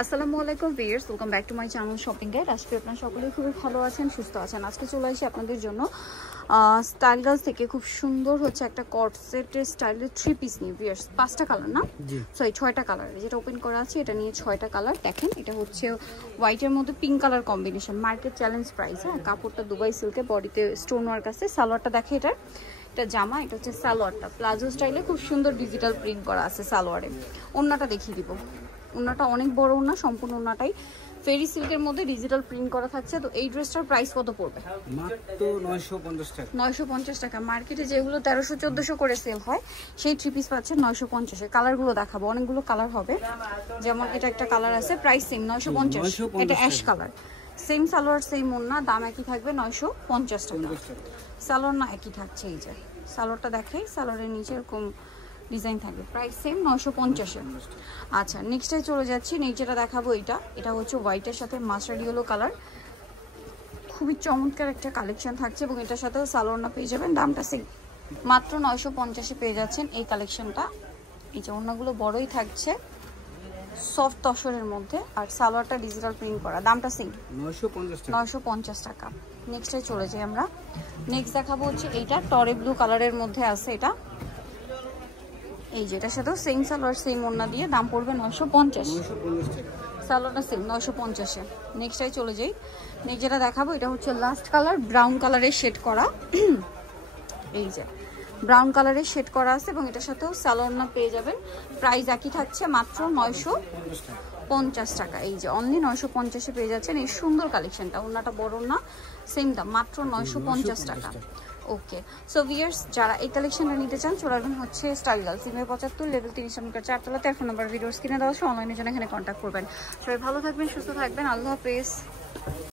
আসসালামু আলাইকুম viewers, welcome back to my channel shopping guide. আজকে আপনারা সকলেই খুবই ভালো আছেন, সুস্থ আছেন। আজকে চলে আসি আপনাদের জন্য স্টাইল গার্লস থেকে খুব সুন্দর হচ্ছে একটা কট সেটের স্টাইলের 3 পিস নিয়ে। ভিউয়ার্স 5টা কালার না, সরি 6টা কালার, যেটা ওপেন করা আছে এটা নিয়ে 6টা কালার। দেখেন এটা হচ্ছে হোয়াইটের মধ্যে pink colour combination, market challenge price. হ্যাঁ, কাপড়টা দুবাই সিল্কে, বডিতে স্টোন ওয়ার্ক আছে। সালোয়ারটা দেখে এটা জামা, এটা হচ্ছে সালোয়ারটা প্লাজো স্টাইলে খুব সুন্দর ডিজিটাল প্রিন্ট করা আছে সালোয়ারে। ওন্নাটা দেখিয়ে দিব, ওন্নাটা অনেক বড় ওন্না, সম্পূর্ণ ওন্নাটাই ফেরি সিল্কের মধ্যে ডিজিটাল প্রিন্ট করা থাকছে। তো এই ড্রেসটার প্রাইস কত পড়বে? মাত্র 950 টাকা। 950 টাকা। মার্কেটে যেগুলো 1300-1400 করে সেল হয়, সেই 3 পিস পাচ্ছেন 950-এ। কালারগুলো দেখাবো, অনেকগুলো কালার হবে। যেমন এটা একটা কালার আছে, প্রাইস সেম 950। এটা ash colour, same salwar same ওন্না, দাম একই থাকবে 950 টাকা। সালোয়ার না একই থাকছে। এই যে সালোয়ারটা দেখে, সালোয়ারের নিচে এরকম ডিজাইন থাকবে, প্রাইস সেম 950-এ। আচ্ছা, নেক্সটে চলে যাচ্ছি। নেক্সট যেটা দেখাবো এটা হচ্ছে হোয়াইটের সাথে মাস্টার্ড ইয়েলো কালার, খুবই চমৎকার একটা কালেকশন থাকছে এবং এটার সাথেও সালোয়ারটা পেয়ে যাবেন, দামটা সেম মাত্র 950-এ পেয়ে যাচ্ছেন এই কালেকশনটা। এই যে ওড়নাগুলো বড়ই থাকছে, সফট তসরের মধ্যে, আর সালোয়ারটা ডিজিটাল প্রিন্ট করা, দামটা সেম 950 টাকা। নেক্সটে চলে যাই আমরা। নেক্সট দেখাবো হচ্ছে এইটা টরে ব্লু কালারের মধ্যে আছে এটা। এই যে এটার সাথেও সেম সালোয়ার সেম ওড়না দিয়ে, দাম পড়বে 950। সালোয়ারটা সেম 950-এ। নেক্সটটাই চলে যাই। নেক্সট যেটা দেখাবো এটা হচ্ছে লাস্ট কালার, ব্রাউন কালারের শেড করা। এই যে ব্রাউন কালারের শেড করা আছে এবং এটার সাথেও সালোয়ার পেয়ে যাবেন, প্রাইস একই থাকছে মাত্র 950 টাকা। এই যে অনলি 950-এ পেয়ে যাচ্ছেন এই সুন্দর কালেকশনটা। ওড়নাটা বড় না, সেম দাম মাত্র 950 টাকা। ওকে, সো ভিউয়ার্স যারা এই কালেকশনটা নিতে চান চলে আসবেন হচ্ছে স্টাইল গার্লস, সিমের 75 লেভেল 30 নম্বর 4 তলাতে। ফোন নাম্বার ভিডিওর স্ক্রিনে দেওয়া আছে, অনলাইনের জন্য এখানে কন্ট্যাক্ট করবেন। সবাই ভালো থাকবেন, সুস্থ থাকবেন, আল্লাহ হাফেজ।